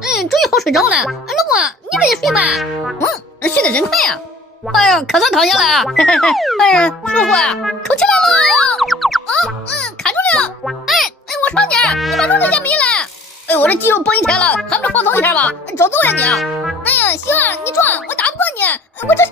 终于好睡着了。老公，你这也睡吧。睡得真快呀。哎呀，可算躺下了啊！哎呀，舒服啊，口气来了。卡住了。我上点，你把褥子先没了。我这肌肉绷一天了，还不能放松一下吗？找揍呀你！哎呀，行啊，你撞，我打不过你，我这下